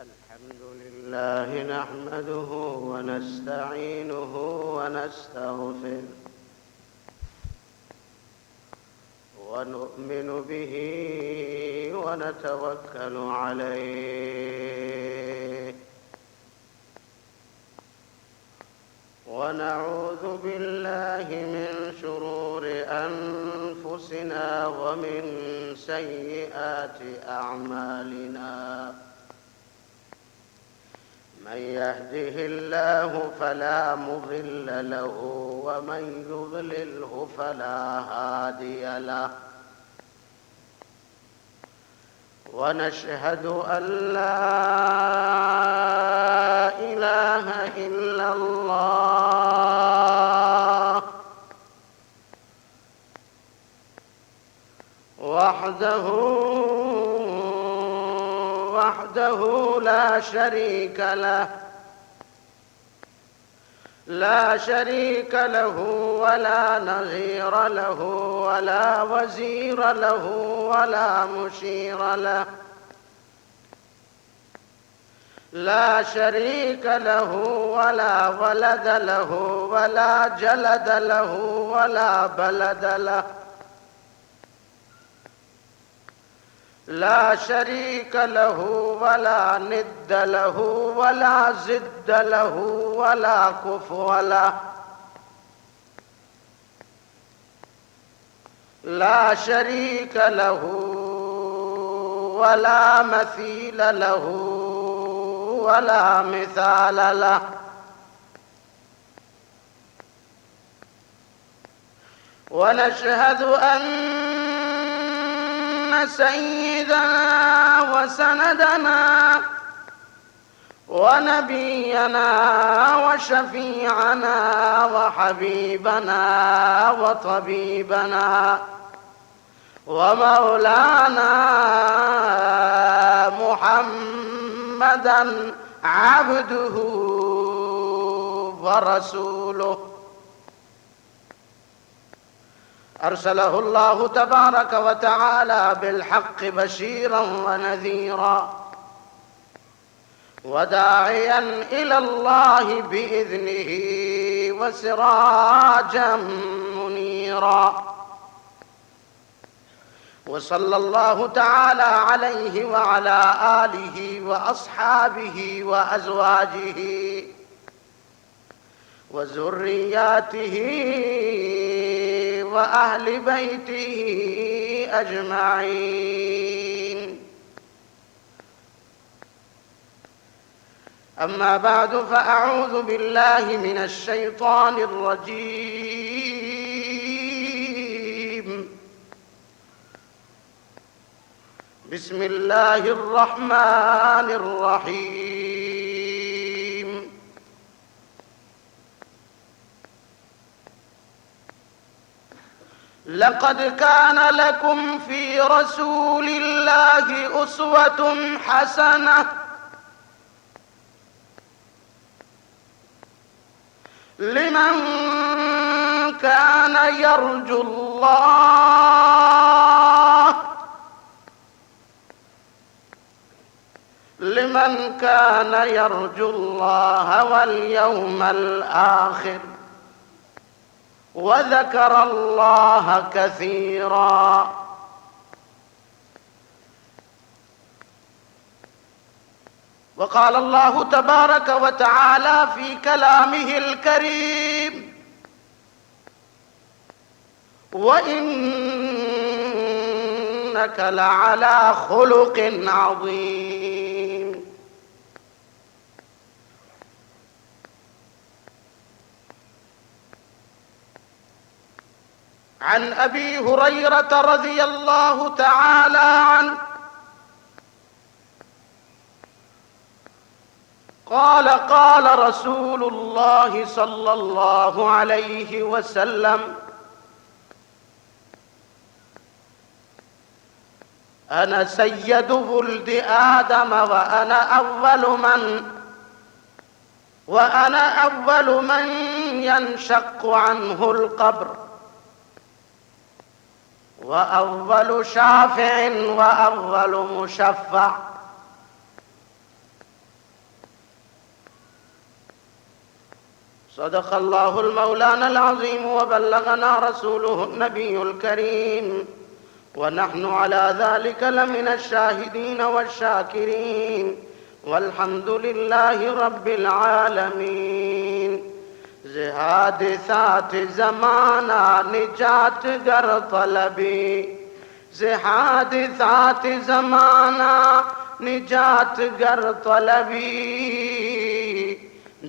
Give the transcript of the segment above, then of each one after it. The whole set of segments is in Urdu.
الحمد لله نحمده ونستعينه ونستغفره ونؤمن به ونتوكل عليه ونعوذ بالله من شرور أنفسنا ومن سيئات أعمالنا من يهده الله فلا مضل له ومن يضلله فلا هادي له ونشهد أن لا إله إلا الله وحده لا شريك له ولا نظير له ولا وزير له ولا مشير له لا شريك له ولا ولد له ولا جلد له ولا بلد له لا شريك له ولا ند له ولا زد له ولا كفو له لا شريك له ولا مثيل له ولا مثال له ونشهد أن سيدنا وسندنا ونبينا وشفيعنا وحبيبنا وطبيبنا ومولانا محمدا عبده ورسوله أرسله الله تبارك وتعالى بالحق بشيرا ونذيرا وداعيا إلى الله بإذنه وسراجا منيرا وصلى الله تعالى عليه وعلى آله وأصحابه وأزواجه وذرياته وأهل بيته أجمعين أما بعد فأعوذ بالله من الشيطان الرجيم بسم الله الرحمن الرحيم لقد كان لكم في رسول الله أسوة حسنة لمن كان يرجو الله واليوم الآخر وذكر الله كثيرا وقال الله تبارك وتعالى في كلامه الكريم وإنك لعلى خلق عظيم عن أبي هريرة رضي الله تعالى عنه قال قال رسول الله صلى الله عليه وسلم أنا سيد ولد آدم وأنا أول من ينشق عنه القبر وأول شافع وأول مشفع صدق الله المولانا العظيم وبلغنا رسوله النبي الكريم ونحن على ذلك لمن الشاهدين والشاكرين والحمد لله رب العالمين. حادثات زمانہ نجات گر طلبی، حادثات زمانہ نجات گر طلبی،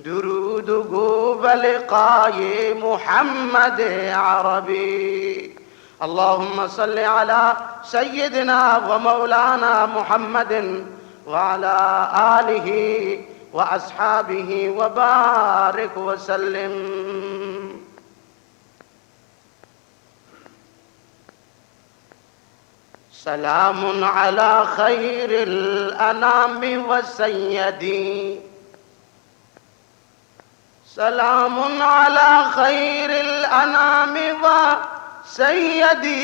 درود گو بلقائے محمد عربی. اللهم صل على سيدنا ومولانا محمد وعلى آله وأصحابه وبارك وسلم. سلام على خير الأنام وسيدي، سلام على خير الأنام وسيدي،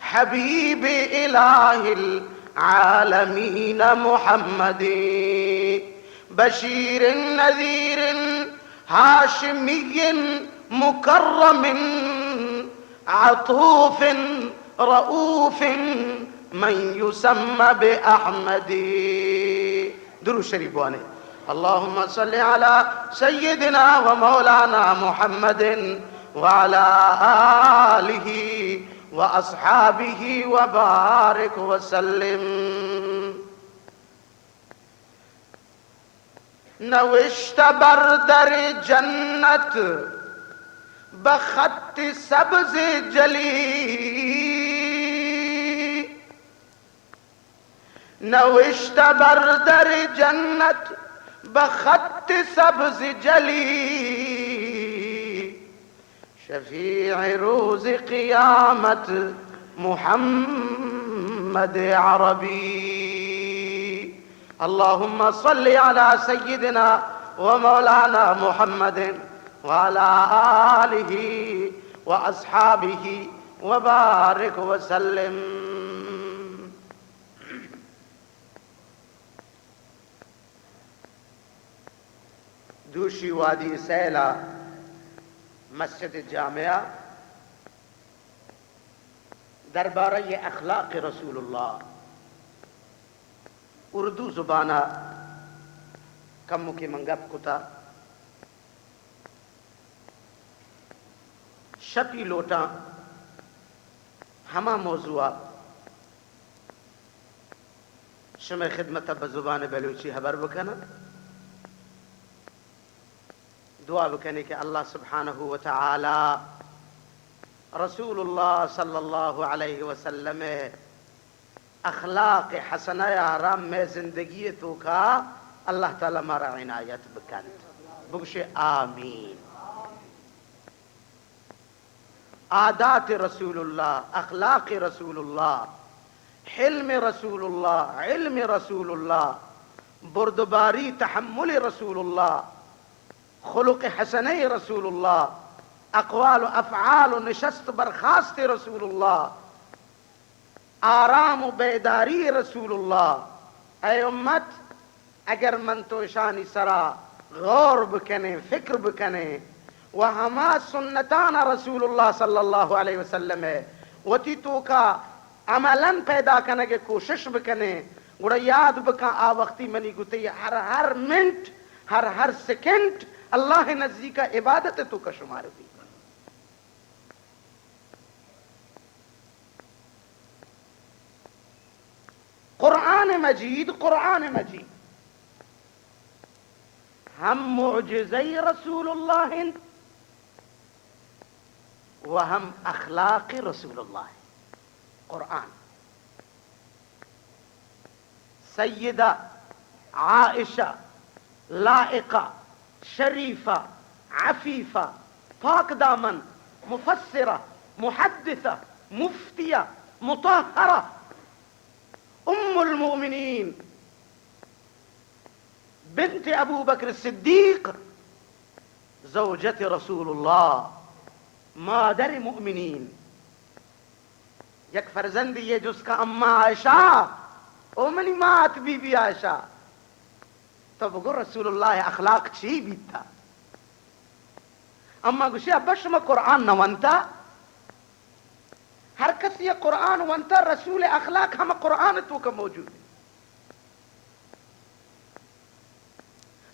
حبيب إله العالمين محمد، بشير نذير هاشمي مكرم، عطوف رؤوف من يسمى بأحمد. درود شریف بوانے. اللهم صل على سيدنا ومولانا محمد وعلى آله وأصحابه وبارك وسلم. نوشت بر در جنت بخط سبز جلی، نوشت بر در جنت بخط سبز جلی، شفیع روز قیامت محمد عربی. اللهم صل على سيدنا ومولانا محمد وعلى آله وأصحابه وبارك وسلم. دوشی وادی سیلا مسجد جامعہ دربارہ اخلاق رسول اللہ اردو زبانہ کمو کی منگپ کتا شپی لوٹا ہما موضوع شمع خدمت بزبان بلوچی حبر بکنا دعا بکنے کہ اللہ سبحانہ وتعالی رسول اللہ صلی اللہ علیہ وسلم اخلاق حسنہ آرام میں زندگی تو کا اللہ تعالی مارا عنایت بکند بگش آمین. عادات رسول اللہ، اخلاق رسول اللہ، حلم رسول اللہ، علم رسول اللہ، بردباری تحمل رسول اللہ، خلق حسنہ رسول اللہ، اقوال و افعال و نشست برخاست رسول اللہ، آرام و بیداری رسول اللہ. اے امت اگر من تو شانی سرا غور بکنے فکر بکنے و ہما سنتان رسول اللہ صلی اللہ علیہ وسلم ہے وتی تو کا عملاً پیدا کرنے کے کوشش بکنے گوڑا یاد بکا آ وقتی منی گتے ہر منٹ ہر سیکنڈ اللہ نزدیک عبادت تو کا شمار بھی. قرآن مجید ہم معجزی رسول اللہ ہیں و ہم اخلاق رسول اللہ ہیں. قرآن سیدہ عائشہ لائقہ شریفہ عفیفہ پاک دامن مفسرہ محدثہ مفتیہ مطہرہ ام المؤمنین بنت ابو بکر الصدیق زوجت رسول اللہ مادر مؤمنین یک فرزندی ہے جس کا اماں عائشہ او منی مات بی بی عائشہ تو بگو رسول اللہ اخلاق چی بیتا اما گوشی ابا شما قرآن نوانتا؟ ہر کسی قرآن وانتا رسول اخلاق ہم قرآن تو کا موجود ہے.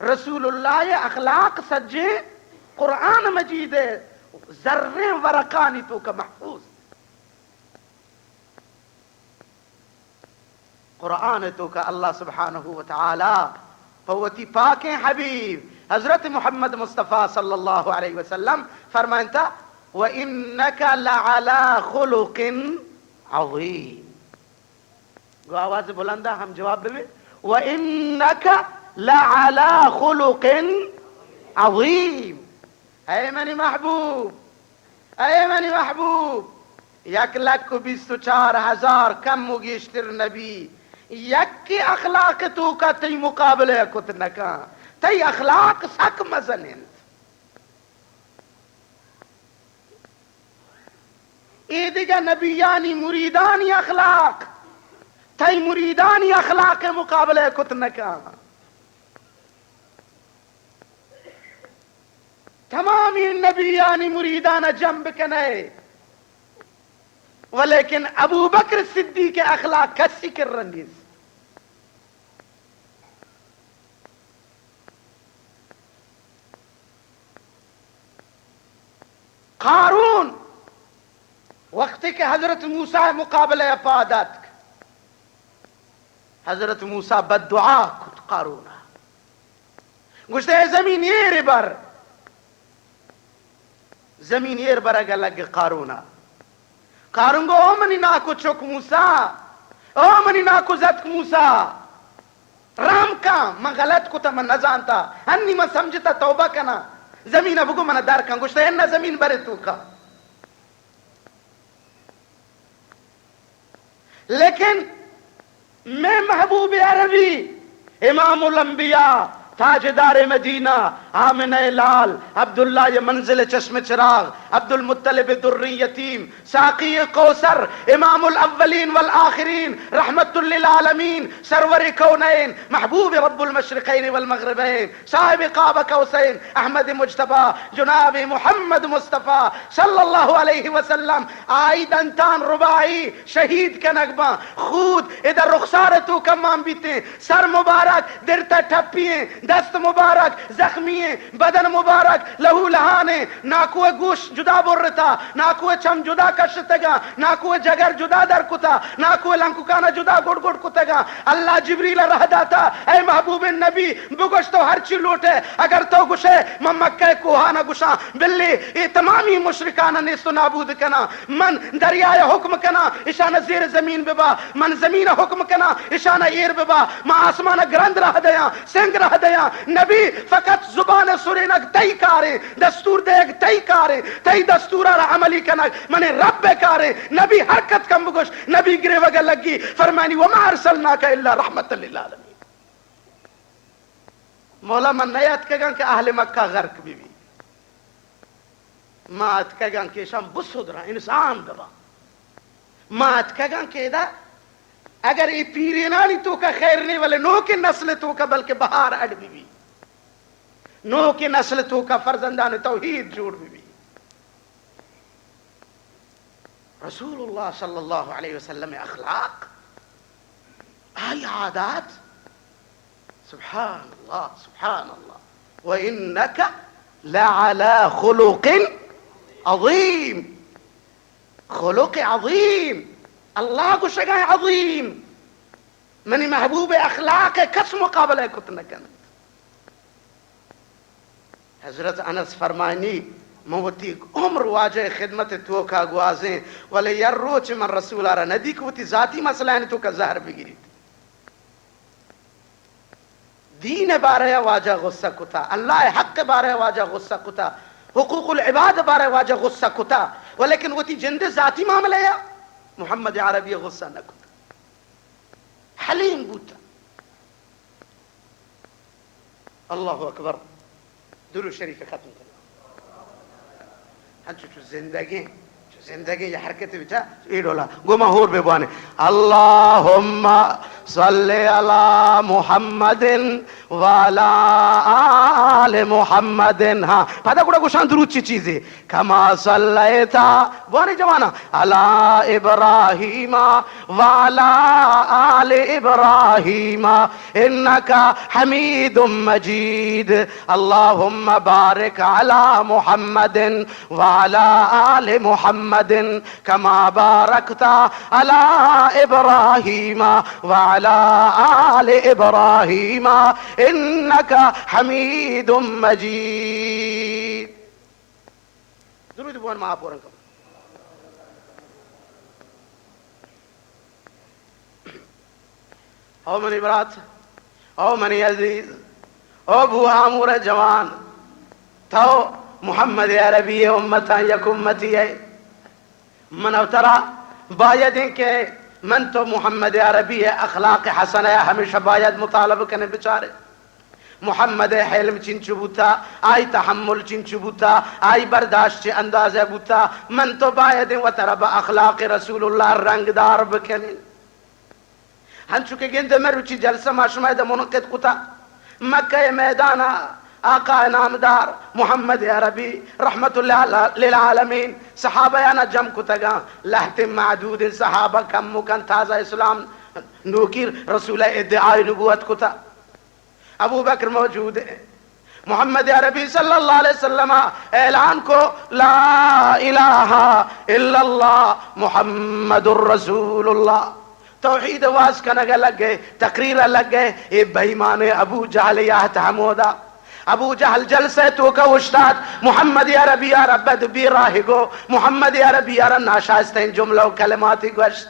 رسول اللہ اخلاق سجے قرآن مجید ذرے ورقانی تو کا محفوظ. قرآن تو کا اللہ سبحانہ وتعالی فوتی پاک حبیب حضرت محمد مصطفیٰ صلی اللہ علیہ وسلم فرمائنتا وَإِنَّكَ لَعَلَىٰ خُلُقٍ عَظِيمٍ. گو آواز بلندہ ہم جواب دے وَإِنَّكَ لَعَلَىٰ خُلُقٍ عَظِيمٍ. اے منی محبوب، اے منی محبوب، 1,24,000 کم مگیشتر نبی یکی اخلاق تو کا تی مقابلے کت نکا، تی اخلاق سک مزنند. ای دیگا نبیانی مریدانی اخلاق، تی مریدانی اخلاق مقابلے کت نکا. تمامی نبیانی مریدان جنب کنے، ولیکن ابو بکر صدیق اخلاق کسی کر رنیز. قارون وقتی کہ حضرت موسیٰ مقابلہ پادت، حضرت موسیٰ بد دعا کت قارون گوشتے زمین یہ بر، زمین یہ بر اگر لگ قارون. قارون گو او منی ناکو چک موسیٰ، او منی ناکو زد موسیٰ رام کا من غلط کتا من نزانتا ہنی من سمجھتا توبہ کنا زمین بگو من در کن. گوشتا ہے زمین برے تو کا. لیکن میں محبوب عربی امام الانبیاء تاجدار مدینہ آمنہ لال عبداللہ یہ منزل چشم چراغ عبد المطلب درری یتیم ساقی کوثر امام الاولین والآخرین رحمت للعالمین سرور کونین محبوب رب المشرقین والمغربین صاحب قاب قوسین احمد مجتبی جناب محمد مصطفیٰ صلی اللہ علیہ وسلم آئی دنتان رباعی شہید کا نغمہ خود ادھر رخسار تو کمان بیتے سر مبارک درتا ٹھپییں دست مبارک زخمییں بدن مبارک لہو لہانے ناکوے گوش جدا برتا ناکوے چم جدا کشتگا ناکوے جگر جدا در کتا ناکوے لنکوکانا جدا گڑ گڑ کتگا. اللہ جبریل رہ داتا اے محبوب نبی بگوش تو ہر چی لوٹے اگر تو گوشے من مکہ کوہانا گوشا بلی یہ تمامی مشرکانا نیست و نابود کنا من دریائے حکم کنا اشانہ زیر زمین ببا من زمین حکم کنا اشانہ ایر ببا من آسمان گرند رہ دیا سنگ رہ دیا. نبی فقط زبان سرینک تی کارے دستور دیکھ تی کارے تی دستورہ را عملی کنک منے رب کارے. نبی حرکت کم بگوش نبی گرے وگا لگی فرمانی وما ارسلناک الا رحمت للعالمین. مولا من نیت کگن کہ اہل مکہ غرق بھی مات کگن کہ شام بسود رہا انسان دبا مات کگن کہ دا اگر یہ پیرینانی تو کا خیر نہیں والے نو کی نسل تو کا بلکہ بہار اڈ بھی نو کی نسل تو کا فرزندان توحید جوڑ بھی. رسول اللہ صلی اللہ علیہ وسلم اخلاق آئی عادات سبحان اللہ سبحان اللہ. وَإِنَّكَ لَعَلَىٰ خُلُقٍ عَظِيمٍ. خلق عظیم اللہ کو شگائے عظیم منی محبوب اخلاق کس مقابلہ کتنکن. حضرت انس فرمائنی موتی عمر واجہ خدمت تو کا گوازیں ولی یر روچ من رسول آرہ ندی کو تی ذاتی مسئلہ ہے تو کا زہر بگیری دین بارے واجہ غصہ کتا اللہ حق بارے واجہ غصہ کتا حقوق العباد بارے واجہ غصہ کتا ولیکن وہ تی جند ذاتی معاملہ ہے محمد عربی غصہ نہ کتا حلیم بوتا. اللہ اکبر. درود شریف ختم کرنا ہن چو زندگی یہ حرکت بیٹا ایڈولا گما ہور بے بانے اللہم صلی علی محمد وعلى آل محمد. ہاں پتہ گوڑا گوشان درود چی چیزیں کما صلیتا بوانی جوانا علی ابراہیم وعلى آل ابراہیم انکا حمید مجید. اللہم بارک علی محمد وعلى آل محمد کما بارکتا علی ابراہیم وعلى آل ابراہیم انکا حمید مجید. درود بوان مہا پورن کرو. او منی برات، او منی عزیز، او بوہا مور جوان تو محمد عربی امتا یک امتی ہے. من اوترا بایدیں کہ من تو محمد عربی اخلاق حسن ہے ہمیشہ باید مطالب کرنے بچارے. محمد حلم چنچو بوتا، آئی تحمل چنچو بوتا، آئی برداشت اندازہ بوتا. من تو باید و تربا اخلاق رسول اللہ رنگدار بکنن. ہنچو کہ گندے میں روچی جلسہ معشمہ دا منعقد کتا مکہ میدانا آقا نامدار محمد عربی رحمت اللہ للعالمین صحابہ یانا جم کتگا لہت معدود صحابہ کم مکن تازہ اسلام نوکیر رسول ادعائی نبوت کتا. ابو بکر موجود ہے. محمد عربی صلی اللہ علیہ وسلم اعلان کو لا الہ الا اللہ محمد الرسول اللہ. توحید واز کنگا لگ گئے، تقریر لگ گئے. اے بہیمان ابو جہل یاہت حمودا. ابو جہل جلسے تو کا استاد محمد عربی یارا بد بی راہ گو، محمد عربی یارا ناشائستین جملہ و کلماتی گوشت.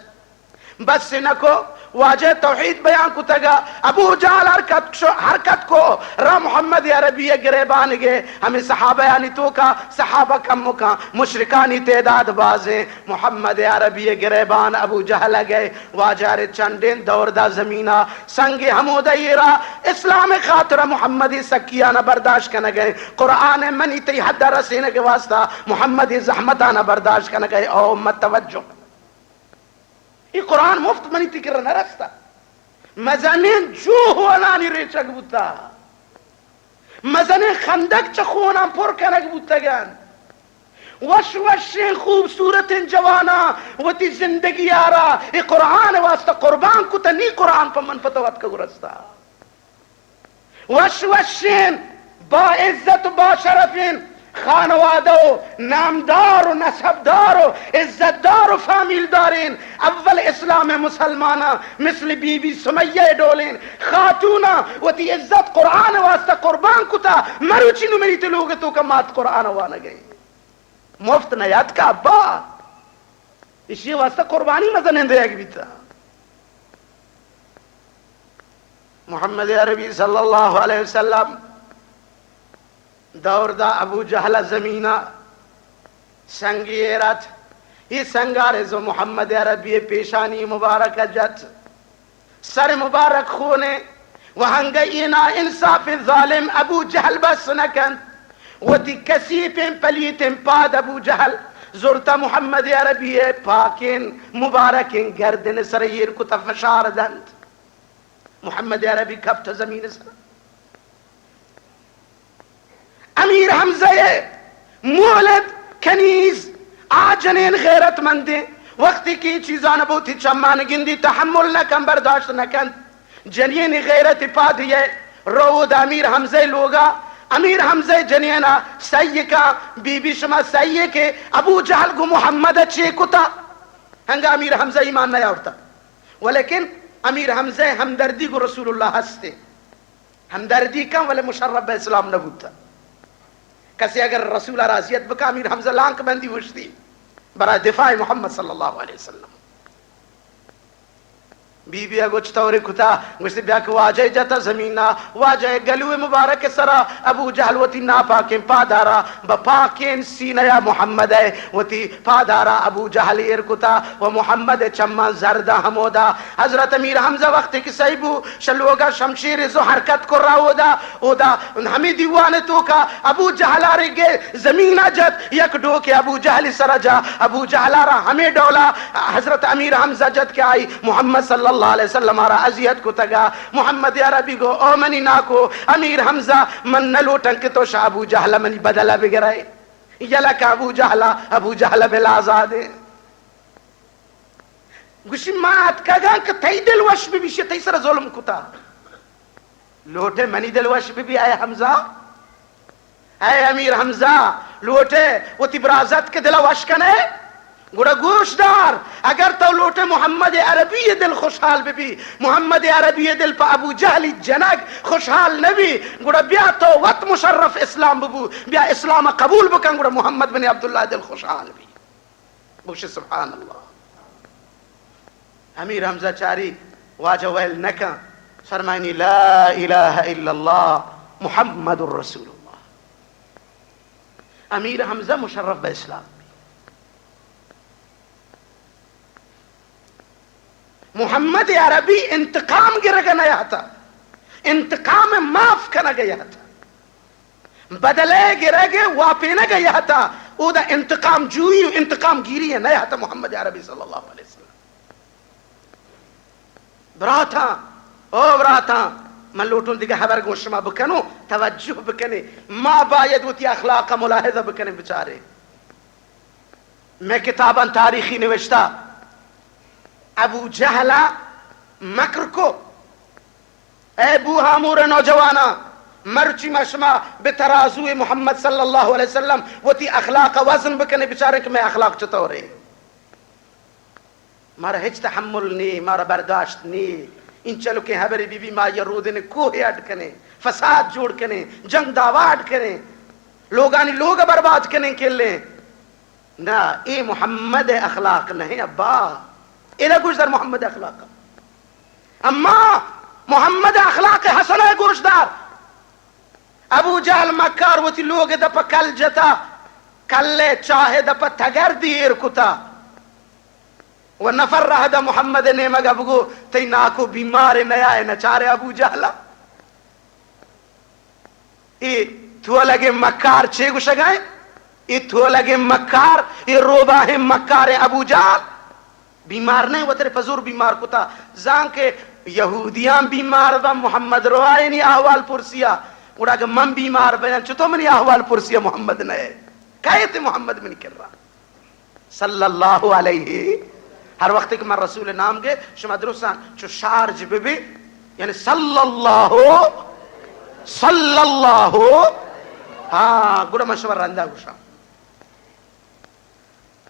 بس نکو واجہ توحید بیان کو تگا ابو جہل حرکت کو را محمد عربی گریبان گے. ہمیں صحابہ یعنی تو کا صحابہ کم مکا مشرکانی تعداد بازیں. محمد عربی گریبان ابو جہل گئے. واجہ چندین دور دا زمینہ سنگ حمودہ ایرا اسلام خاطر محمدی سکیانہ برداشت کرنے گئے. قرآن منی تی حد رسینے کے واسطہ محمدی زحمتانہ برداشت کرنے گئے. او امت توجہ، یہ قرآن مفت منی تکر نہ رستا. مزنین جو ہوانانی ریچک بوتا، مزنین خندق چخونا پر کنک بوتا گان. وش وشین خوبصورت جوانا وتی زندگی آرا یہ قرآن واسطہ قربان کتا نی قرآن پا من فتوات کا گرستا. وش وشین با عزت با شرفین خانوادو نامدار و نسبدار و عزتدار و فامیل دارین. اول اسلام مسلمانہ مثل بی بی سمیہ ڈولین خاتونہ و تی عزت قرآن واسطہ قربان کتا مروچی نو میری تلوگتو کا مات قرآن وانا گئی. مفت نیات کا ابا اسی واسطہ قربانی مزنین دے گی بیتا. محمد عربی صلی اللہ علیہ وسلم دور دا ابو جہل زمینہ سنگیرت یہ سنگار زو محمد عربی پیشانی مبارک جت سر مبارک خونے وہنگئینا انصاف ظالم ابو جہل بس نکن وتی کسیپیں پلیتیں پاد ابو جہل زورتا محمد عربی پاکین مبارکین گردن سریر کتا فشار دند. محمد عربی کبت زمین سر امیر حمزہ مولد کنیز آجنین غیرت مندیں وقتی کی چیزان بوتی چمان گندی تحمل نکن برداشت نکن جنین غیرت پادی ہے. رود امیر حمزہ لوگا امیر حمزہ جنینا سیئے کا بی بی شما سیئے کے ابو جہل کو محمد اچھے کتا ہنگا امیر حمزہ ایمان نیا ہوتا. ولیکن امیر حمزہ ہمدردی کو رسول اللہ ہستے ہمدردی کا ولی مشرب اسلام نبوتا. کسی اگر رسول راضیت بکا امیر حمزہ لانک بندی وشتی برای دفاع محمد صلی اللہ علیہ وسلم. بی بی اگوچ توری کتا گوشتی بیا کہ واجہ جتا زمینہ واجہ گلوے مبارک سرا ابو جہل وتی ناپاکیں پادارا بپاکیں سینہ یا محمد ہے وتی پادارا ابو جہل ایر کتا و محمد چمہ زردہ حمودا. حضرت امیر حمزہ وقت کی سیبو شلوگا شمشیر زو حرکت کر رہا ہودا ہمیں دیوانے تو کا ابو جہل آرے گے زمینہ جت یک ڈو کے ابو جہل سرا جا ابو جہل آرہ ہمیں ڈولا. حضرت امیر حمزہ جت کے آئی محمد صلی اللہ علیہ وسلم آرہ اذیت کو تگا محمد عربی کو او منی ناکو امیر حمزہ من نلوٹن کے تو شاہ ابو جہلہ منی بدلہ بگرائے یلک ابو جہلہ بلا آزادے گوشی مات کگا کہ تی دل وش بھی بیشی تی سر ظلم کتا لوٹے منی دل وش بھی اے حمزہ اے امیر حمزہ لوٹے وہ تی برازت کے دل وش کنے گوڑا گوش دار اگر تو لوٹے محمد عربی دل خوشحال بھی محمد عربی دل پا ابو جہلی جنگ خوشحال نبی گوڑا بیا تو وقت مشرف اسلام ببو بیا اسلام قبول بکن گوڑا محمد بن عبداللہ دل خوشحال بھی بوش سبحان اللہ امیر حمزہ چاری واجہ ویل نکا فرمائنی لا الہ الا اللہ محمد الرسول اللہ امیر حمزہ مشرف با اسلام محمد عربی انتقام گرگا نیا تھا انتقام معاف کرنا گیا تھا بدلے گرگے واپینا گیا تھا او دا انتقام جوئی انتقام گیری ہے نیا تھا محمد عربی صلی اللہ علیہ وسلم براتا او براتا من لوٹون دیگه خبر گوشما بکنو توجه بکنی ما باید وتی اخلاق ملاحظه بکنی بچارے میں کتاباً تاریخی نوشتا ابو جہلہ مکر کو اے بو ہامور نوجوانا مرچی مشما بترازو محمد صلی اللہ علیہ وسلم وتی اخلاق وزن بکنے بچارے کہ میں اخلاق چطور ہے مارا ہچ تحمل نی مارا برداشت نی ان چلو کہ حبری بی بی ما یرودن کوہ اڈ کنے فساد جوڑ کنے جنگ داواڈ کنے لوگانی لوگ برباد کنے کے لیں نا اے محمد اخلاق نہیں ابا ایلا گوشدار محمد اخلاق اما محمد اخلاق حسن ہے گوشدار ابو جہل مکار وتی لوگ دپا کل جتا کلے چاہے دپا تگر دیر کتا و نفر رہ دا محمد نے مگا بگو تی ناکو بیمار نیا ہے نچارے ابو جہلہ ای تو لگے مکار چھے گو شگائیں ای تو لگے مکار ای روبا ہے مکار ابو جہل بیمار نہیں وہ تیرے پزور بیمار کتا زان کے یہودیاں بیمار با محمد روائے نہیں احوال پرسیا اڑا کہ من بیمار بیان چھتو منی احوال پرسیا محمد نے کہتے محمد منی کر رہا صلی اللہ علیہ ہر وقت کہ میں رسول نام گے شما درستان چو شارج بی یعنی صلی اللہ ہاں گوڑا مشور رندہ گوشا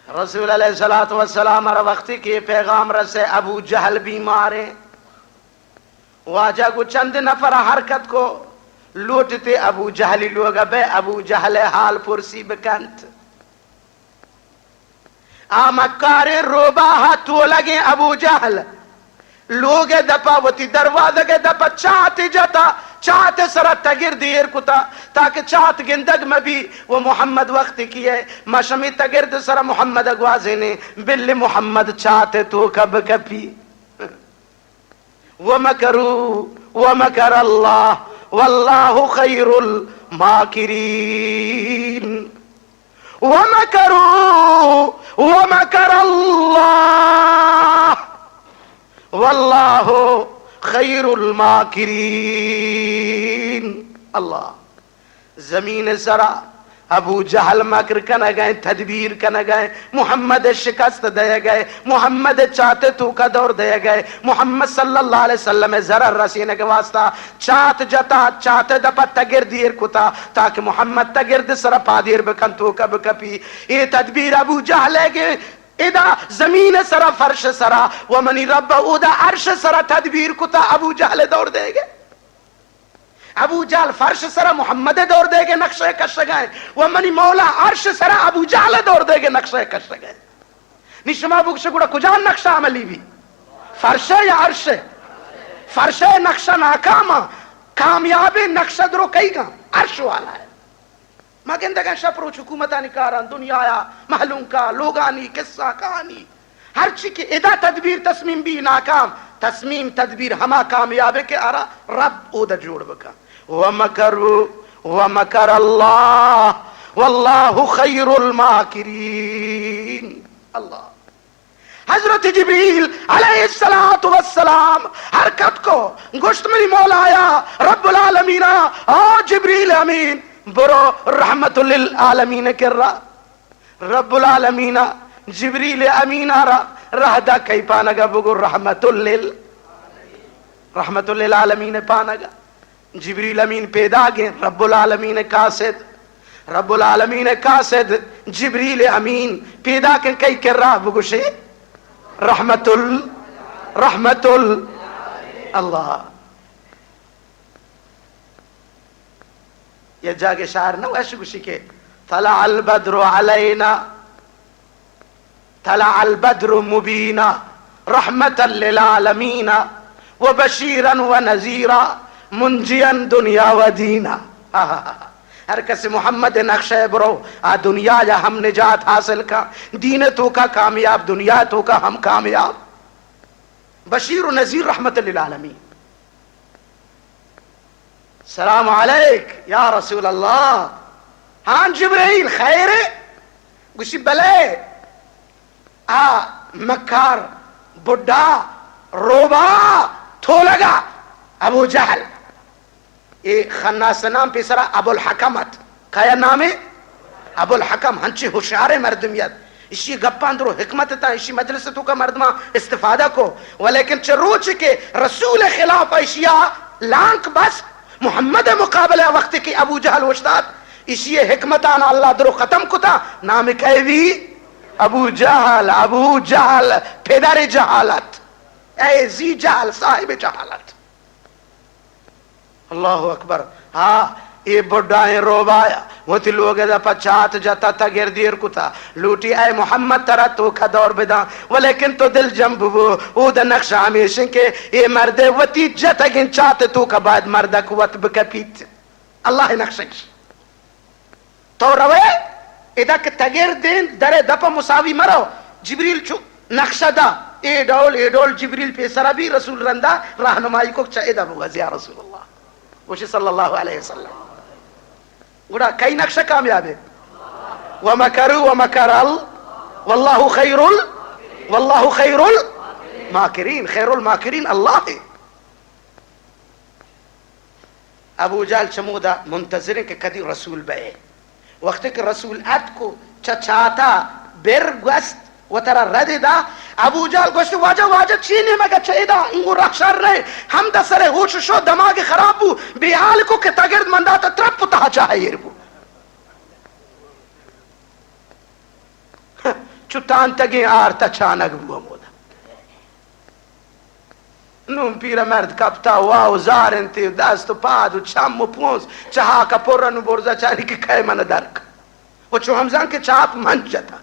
رسول علیہ السلام ہر وقتی کہ پیغام رسے ابو جہل بیمارے واجہ کو چند نفر حرکت کو لوٹتے ابو جہلی لوگا بے ابو جہل حال پرسی بکنت آمکارے روباہ تو لگے ابو جہل لوگ دپا وتی دروازہ کے دپا چاہتے جاتا چاہتے سرا تگر دیر کتا تاکہ چاہت گندگ میں بھی وہ محمد وقت کیے مشمی تگرد سرا محمد اگوازے نے بل محمد چاہتے تو کب کبھی ومکروا ومکر اللہ واللہ خیر الماکرین ومکروا ومکر اللہ واللہ خیر الماکرین اللہ زمین سرا ابو جہل مکر کنا گئے تدبیر کنا گئے محمد شکست دے گئے محمد چاہتے تو کا دور دے گئے محمد صلی اللہ علیہ وسلم ضرر رسینے کے واسطہ چاہت جتا چاہتے دپا تگر دیر کتا تاکہ محمد تگر دے سرا پادیر بکن تو کب کپی یہ تدبیر ابو جہل ہے کہ ادا زمین سرا فرش سرا ومنی رب ادا عرش سرا تدبیر کتا ابو جہل دور دے گئے ابو جہل فرش سرا محمد دور دے گے نقشہ کش گئے ومنی مولا عرش سرا ابو جہل دور دے گے نقشہ کش گئے نشما بکش گوڑا کجان نقشہ عملی بھی فرش یا عرش فرش نقشہ ناکام کامیاب نقشہ درو کئی گا عرش والا ہے مگن دگا شپروچ حکومتانی کاران دنیا آیا محلون کا لوگانی قصہ کہانی ہر چی کی ادا تدبیر تصمیم بھی ناکام تصمیم تدبیر ہما کامیاب ہے کہ آرہ رب او دا جوڑ بکا ومکروا ومکر اللہ واللہ خیر الماکرین اللہ حضرت جبریل علیہ السلام حرکت کو گوشت میری مولایا رب العالمین او جبریل امین برو رحمت للعالمین کر رہا رب العالمین جبریل امین رہ دا کئی پانگا بگو رحمت للعالمین پانگا جبریل امین پیدا گئے رب العالمین قاصد جبریل امین پیدا کے کئی کر رہا بگوشے رحمت اللہ. یہ جاگے شاعر نہ ایسے گوشی کے طلع البدر علینا طلع البدر مبینا رحمتا للعالمین وبشیرا ونذیرا منجیا دنیا و دینا. ہر کس محمد نقشہ برو آ دنیا یا ہم نجات حاصل کا دین تو کا کامیاب دنیا تو کا ہم کامیاب بشیر و نذیر رحمت للعالمین. سلام علیک یا رسول اللہ. ہاں جبرائیل خیر گوشی بلے مکار بڈا روبا تھولگا ابو جہل یہ خناس نام پیسرا ابو الحکمت کیا نام ہے ابو الحکم ہنچی ہوشیار مردمیت اسی گپان درو حکمت تا اسی مجلس تو کا مردمہ استفادہ کو ولیکن چروچ کے رسول خلاف اشیاء لانک بس محمد مقابلہ وقت کی ابو جہل وشتاد اسی حکمتان اللہ درو ختم کتا نام کہوی ابو جہل پدر جہالت اے زی جہل صاحب جہالت. اللہ اکبر. ہاں یہ بڑھائیں روبایا وہ تی لوگ دا پچات جاتا تا گردیر کتا لوٹی اے محمد ترہ تو کا دور بدا ولیکن تو دل جنب وہ دا نقش ہمیشن کے یہ مردے وطی جتا گن چاہتے تو کا بعد مردہ قوت بکپیت اللہ نقشش تو روے ادا کہ تغیر دین در دپا مساوی مرو جبریل چو نقشہ دا اے ڈول جبریل پیسرا بھی رسول رندہ رہنمائی کو چاہے دا بگا یا رسول اللہ وشی صلی اللہ علیہ وسلم گوڑا کئی نقشہ کامیاب ہے وَمَكَرُوا وَمَكَرَ وَاللَّهُ خَيْرُ الْمَاكِرِينَ خیر الماکرین اللہ ہے. ابو جہل چمودہ منتظریں کہ کدی رسول بے وقت کہ رسول ات کو چچاتا برگست و ترا رد دا ابو جہل گوشت واجہ چینے مگا چیدہ انگو رخشار رہے ہم دا سرے ہوش شو دماغ خراب بو بیحال کو کہ تگرد منداتا ترپ پتا چاہے یہ بو چتان تگیں آرتا چانک بو مودا نوم پیرا مرد کپتا واو زارنتی دست پاد چم و پونس چہا کا پورن برزا چاری کی کھائے من درک وہ چو حمزان کے چاپ من جتا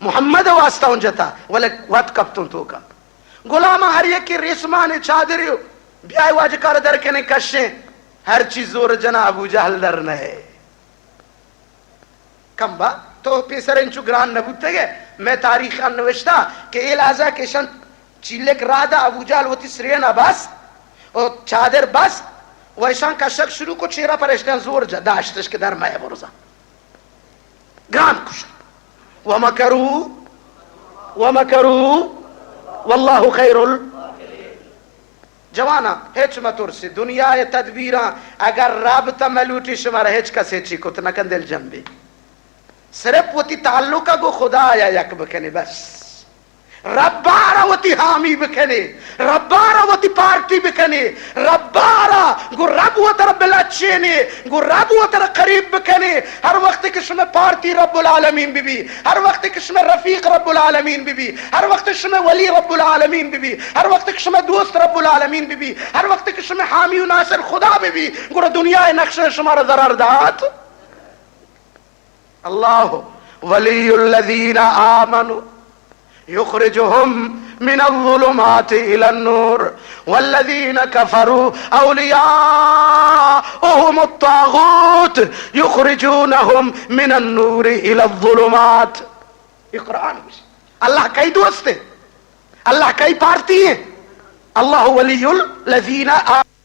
محمد واسطہ ان جتا ولک وقت کپتون تو کا غلام ہر یک کی ریسمان چادری بیائی واجکار در کے نے کشیں ہر چیز زور جنا ابو جہل در نئے کم با تو پیسر انچو گران نبوتے گئے میں تاریخ نوشتا کہ ایلازہ کے شن چیلک رادا ابو جہل ہوتی سرینا بس اور چادر بس ویسان کا شک شروع کو چیرہ پر اشتیان زور جا داشتش کے در میں برزا گران کش وَمَكَرُوا وَاللَّهُ خَيْرُ جوانا ہیچ مطرسی دنیا تدبیران اگر رب تملوٹی شمارا ہیچ کا سیچی کو تنکن دل جنبی صرف وہ تی تعلقہ گو خدا آیا یک بکنے بس ربارا وہ تی حامی بکنے ربارا وہ تی پارٹی بکنے ربارا گو رب وہ تر بلچینے گو رب وہ تر قریب بکنے ہر وقت کشم پارٹی رب العالمین بی بی ہر وقت کشم رفیق رب العالمین بی بی ہر وقت کشم ولی رب العالمین بی بی ہر وقت کشم دوست رب العالمین بی بی ہر وقت کشم حامی و ناصر خدا بی بی گو دنیا نقش شمار ضرر دات اللہ ولی الذین آمنوا يخرجهم من الظلمات إلى النور والذين كفروا أولياؤهم الطاغوت يخرجونهم من النور إلى الظلمات. یہ قرآن اللہ کئی دوست ہے اللہ کئی پارٹی ہے اللہ ولی الذین آمنوا